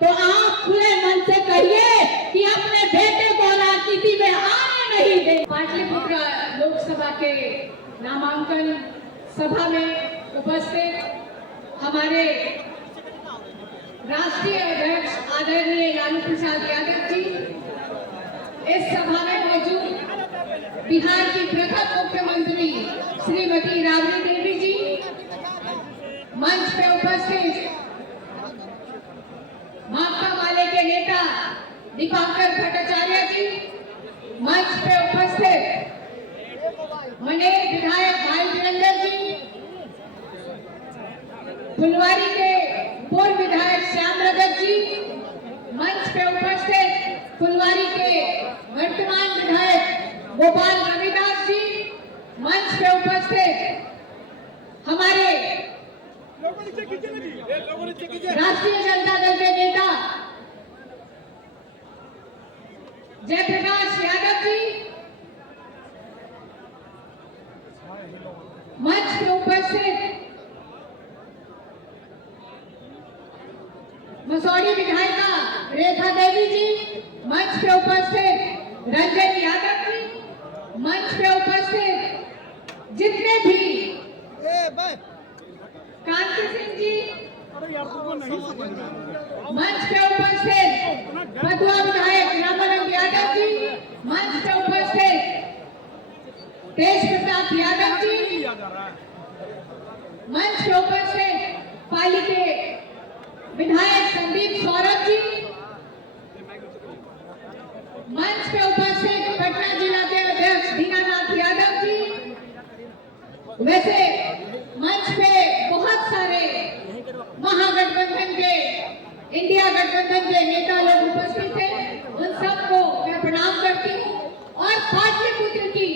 तो आप खुले मन से कहिए कि अपने बेटे को राजनीति में आने नहीं दे। पाटलिपुत्र लोकसभा के नामांकन सभा में उपस्थित हमारे राष्ट्रीय अध्यक्ष आदरणीय लालू प्रसाद यादव जी, इस सभा में मौजूद बिहार की प्रथम मुख्यमंत्री श्रीमती राबड़ी देवी जी, मंच पे उपस्थित माकपा माले के नेता दीपांकर भट्टाचार्य जी, मंच पे उपस्थित मनेर विधायक भाई वीरेंद्र जी, फुलवारी के पूर्व विधायक श्याम रजक जी, मंच पे उपस्थित फुलवारी के वर्तमान विधायक गोपाल रविदास जी, मंच पे उपस्थित हमारे राष्ट्रीय जनता दल के नेता जयप्रकाश यादव जी, मंच पे उपस्थित मसौड़ी विधायिका रेखा देवी जी, मंच पे उपस्थित रंजन यादव जी, मंच पे उपस्थित जितने भी कांति सिंह जी, मंच पे उपस्थित मधुआ विधायक रामानंद यादव जी, मंच पे उपस्थित तेज प्रताप यादव जी, मंच पे उपस्थित पाली के विधायक संदीप सौरभ जी, मंच पे उपस्थित पटना जिला के अध्यक्ष दीनानाथ यादव जी। वैसे मंच पे बहुत सारे महागठबंधन के, इंडिया गठबंधन के नेता लोग उपस्थित हैं, उन सबको मैं प्रणाम करती हूँ और पाटलिपुत्र की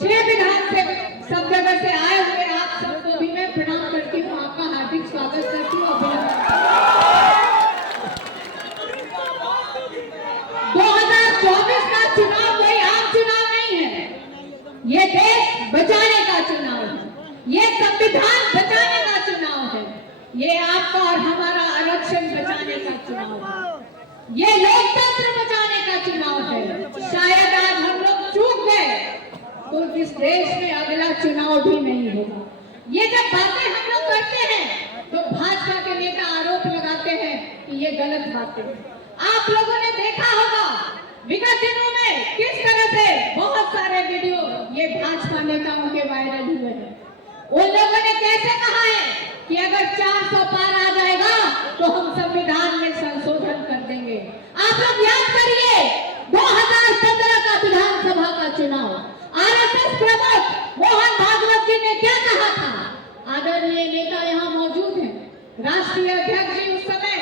6 विधान से सब जगह से आए हुए आप सबको भी मैं प्रणाम करती हूँ, आपका हार्दिक स्वागत करती हूँ। 2024 का चुनाव कोई आम चुनाव नहीं है, ये देश बचाने का चुनाव है, ये संविधान बचाने का चुनाव है, ये आपका और हमारा आरक्षण बचाने का चुनाव है, ये लोकतंत्र बचाने का चुनाव है। शायद आज हम लोग चूक गए तो इस देश में अगला चुनाव भी नहीं होगा। ये जब बातें हम लोग करते हैं तो भाजपा के नेता आरोप लगाते हैं कि ये गलत बातें हैं। आप लोगों ने देखा होगा विगत दिनों में किस तरह से बहुत सारे वीडियो ये भाजपा नेताओं के वायरल हुए हैं। उन लोगों ने कैसे कहा है कि अगर 400 पार आ जाएगा तो हम संविधान में संशोधन कर देंगे। आप लोग याद करिए 2015 का विधानसभा का चुनाव, आरएसएस प्रमुख मोहन भागवत जी ने क्या कहा था? आदरणीय नेता यहाँ मौजूद हैं, राष्ट्रीय अध्यक्ष जी उस समय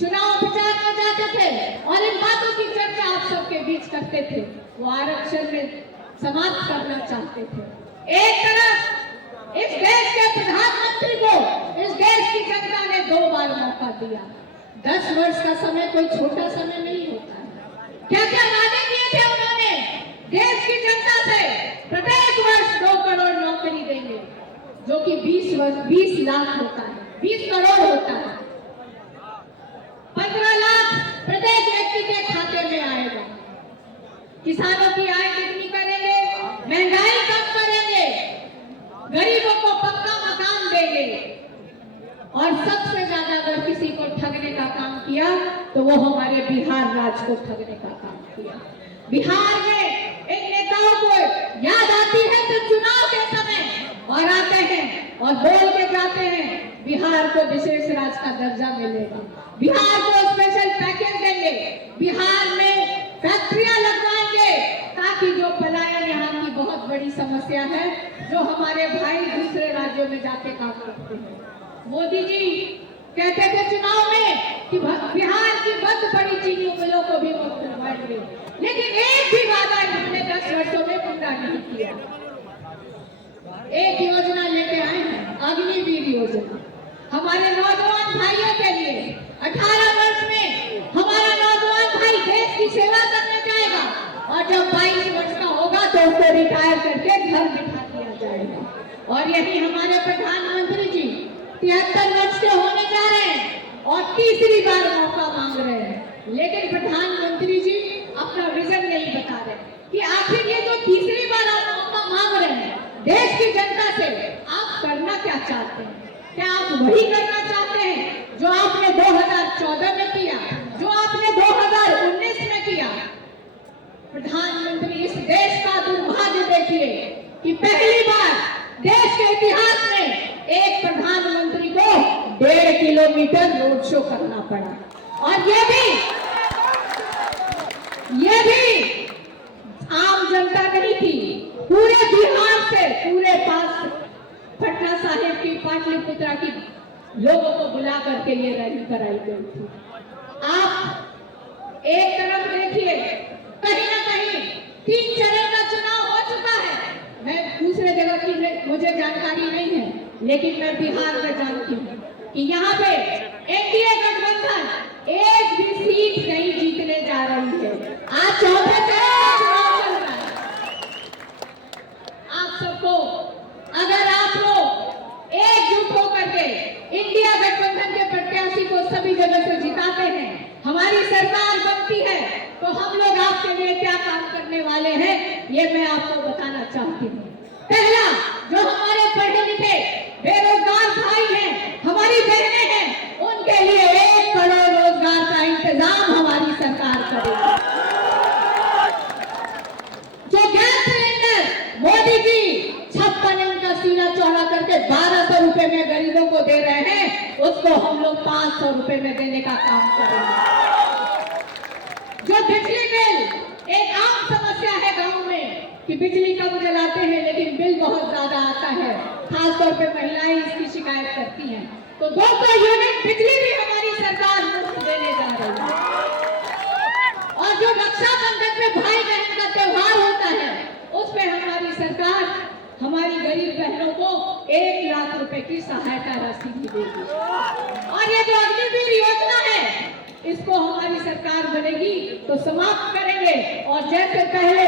चुनाव प्रचार में जाते थे और इन बातों की चर्चा आप सबके बीच करते थे। वो आरक्षण में समाप्त करना चाहते थे। एक तरफ इस देश के प्रधानमंत्री को इस देश की जनता ने 2 बार मौका दिया। 10 वर्ष का समय कोई छोटा समय नहीं होता है। क्या क्या वादे किए थे उन्होंने? देश की जनता से प्रत्येक वर्ष 2 करोड़ नौकरी देंगे, जो कि 20 लाख होता है, 20 करोड़ होता है। 15 लाख प्रत्येक व्यक्ति के खाते में आएगा। किसानों की आय कितनी करेंगे? महंगाई कम करेंगे, गरीबों को पक्का मकान देंगे और सबसे ज्यादा अगर किसी को ठगने का काम किया तो वो हमारे बिहार राज्य को ठगने का काम किया। बिहार में इन नेताओं को याद आती है तो चुनाव के समय और आते हैं और बोल के जाते हैं बिहार को विशेष राज्य का दर्जा मिलेगा, बिहार को स्पेशल पैकेज देंगे, बिहार में फैक्ट्रियां लगवाएंगे, ताकि जो पलायन यहाँ की बहुत बड़ी समस्या है, जो हमारे भाई दूसरे राज्यों में जाके काम करते हैं। मोदी जी कहते थे चुनाव में कि बिहार की बंद पड़ी चीनी मिलों को भी मुक्त करवाएंगे, लेकिन एक भी वादा इन्होंने 10 वर्षों में पूरा नहीं किया। एक योजना लेके आए हैं, अग्निवीर योजना, हमारे नौजवान भाइयों के लिए। 18 वर्ष में हमारा नौजवान भाई देश की सेवा करने जाएगा और जब 22 वर्ष का होगा तो उसको रिटायर करके घर बिठा दिया जाएगा। और यही हमारे प्रधानमंत्री जी 73 वर्ष के होने जा रहे हैं और तीसरी बार मौका मांग रहे हैं। लेकिन प्रधानमंत्री जी अपना विजन नहीं बता रहे कि आखिर ये जो तीसरी बार आप मौका मांग रहे हैं देश की जनता से, आप करना क्या चाहते हैं? क्या आप वही करना चाहते हैं जो आपने 2014 में किया, जो आपने 2019 में किया? प्रधानमंत्री, इस देश का दुर्भाग्य देखिए कि पहली बार देश के इतिहास में एक प्रधानमंत्री को 1.5 किलोमीटर रोड शो करना पड़ा। और ये भी आम जनता नहीं थी, पूरे बिहार से, पूरे पास पटना साहिब की, पाटलिपुत्रा की लोगों को बुला करके ये रैली कराई गई थी। आप एक तरफ देखिए, कहीं ना कहीं 3 चरण का चुनाव हो चुका है। मैं दूसरे जगह की मुझे जानकारी नहीं है, लेकिन मैं बिहार में जानती हूँ कि यहाँ पे एनडीए गठबंधन एक भी सीट नहीं जीतने जा रही है। आज 14 चरण का चुनाव चल रहा है। आप सबको, अगर आप लोग एकजुट होकर के इंडिया गठबंधन के प्रत्याशी को सभी जगह से जिताते हैं, हमारी सरकार बनती है, तो हम लोग आपके लिए क्या काम करने वाले हैं ये मैं आपको बताना चाहती हूँ। पहला, जो हमारे पढ़े लिखे बेरोजगार भाई हैं, हमारी बहनें हैं, उनके लिए 1 करोड़ रोजगार का इंतजाम हमारी सरकार करेगी। जो gas cylinder Modi ji 56 inch का सीना चौड़ा करके 1200 रुपए में गरीबों को दे रहे हैं, उसको हम लोग 500 रुपए में देने का काम करेंगे। जो बिजली बिल एक आम समस्या है गांव में कि बिजली कम जलाते हैं लेकिन बिल बहुत ज्यादा आता है, खासतौर पे महिलाएं इसकी शिकायत करती हैं, तो 200 यूनिट बिजली भी हमारी सरकार मुफ्त देने जा रही है। और जो रक्षाबंधन में भाई बहन का त्योहार होता है, उस पे हमारी सरकार हमारी गरीब बहनों को 1 लाख रुपए की सहायता राशि भी देगी। और ये जो अग्निवीर योजना है, इसको हमारी सरकार बनेगी तो समाप्त करेंगे, और जैसे पहले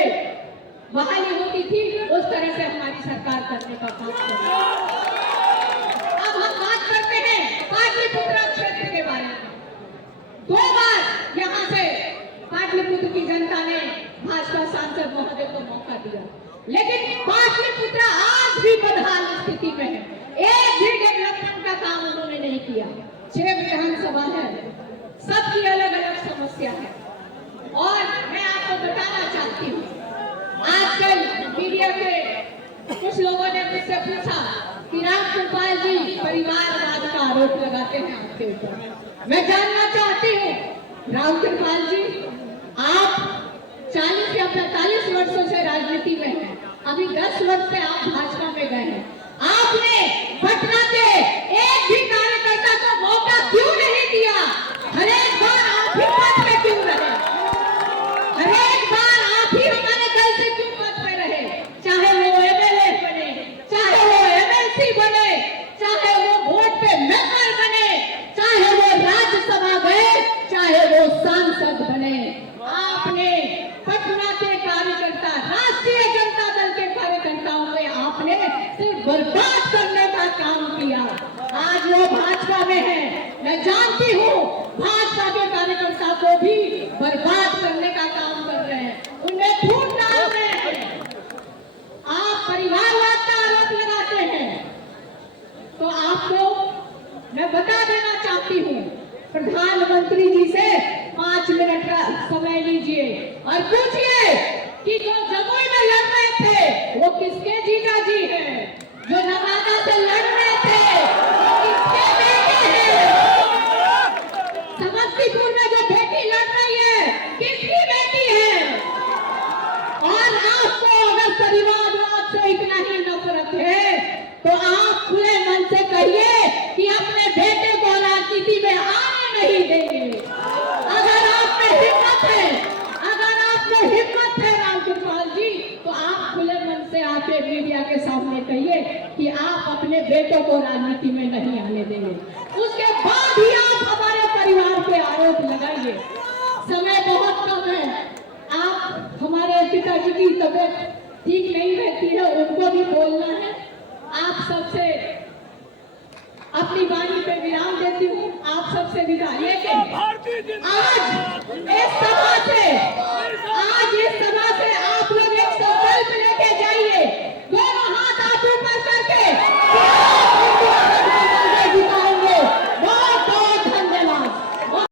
बहाली होती थी उस तरह से हमारी सरकार करने का काम करेगी। अब हम बात करते हैं पाटलिपुत्रा क्षेत्र के बारे में। 2 बार यहाँ से पाटलिपुत्र की जनता ने भाजपा सांसद महोदय को मौका दिया, लेकिन पाटलिपुत्रा आज भी बदहाल स्थिति में है। एक भी डेवलपमेंट का काम उन्होंने नहीं किया। 6 विधानसभा है, सबकी अलग अलग समस्या है। और मैं आपको बताना चाहती हूँ, आजकल मीडिया के कुछ लोगों ने मुझसे पूछा कि रामकृपाल जी परिवारवाद का आरोप लगाते हैं आपके ऊपर। मैं जानना चाहती हूँ रामकृपाल जी, आप 40 या 45 वर्षों से राजनीति में हैं, अभी 10 वर्ष से आप भाजपा में गए हैं। आपने पटना के एक भी कार्यकर्ता को मौका क्यों नहीं दिया? हर एक बार आप ही पद पे क्यों रहे? हर एक बार आप ही हमारे दल से क्यों पद पे रहे? चाहे वो एमएलए बने, चाहे वो एमएलसी बने, चाहे वो वोट पे मेंबर बने, चाहे वो राज्यसभा गए, चाहे वो सांसद बने, आपने पटना के कार्यकर्ता, राष्ट्रीय जनता दल के कार्यकर्ताओं में आपने सिर्फ बर्बाद करने का काम किया। आज वो भाजपा में है, मैं जानती हूँ भाजपा के कार्यकर्ता को भी बर्बाद करने का काम कर रहे हैं, उन्हें फूट डाल रहे हैं। आप परिवारवाद का आरोप लगाते हैं, तो आपको मैं बता देना चाहती हूँ, प्रधानमंत्री जी से 5 मिनट का समय लीजिए और पूछिए कि जो जमुई में लड़ रहे थे वो किसके जीजा जी हैं? जो नवादा से लड़ रहे थे वो किसके बेटे हैं? समस्तीपुर में जो बेटी लड़ रही है किसकी बेटी है? और आपको अगर परिवारवाद से इतना ही नफरत है तो आप खुले मन से कहिए कि अपने बेटे को राजनीति में आने नहीं देंगे। अगर आप में हिम्मत है, अगर आप में हिम्मत है रामकृपाल जी, तो आप खुले मन से आके मीडिया के सामने कहिए कि आप अपने बेटों को राजनीति में नहीं आने देंगे। उसके बाद ही आप हमारे परिवार पे आरोप लगाइए। समय बहुत कम है, आप हमारे पिताजी की तबीयत ठीक नहीं रहती है, उनको भी बोलना है। आप सबसे अपनी वाणी पे विराम देती हूँ, आप सबसे विदा लेकिन आज इस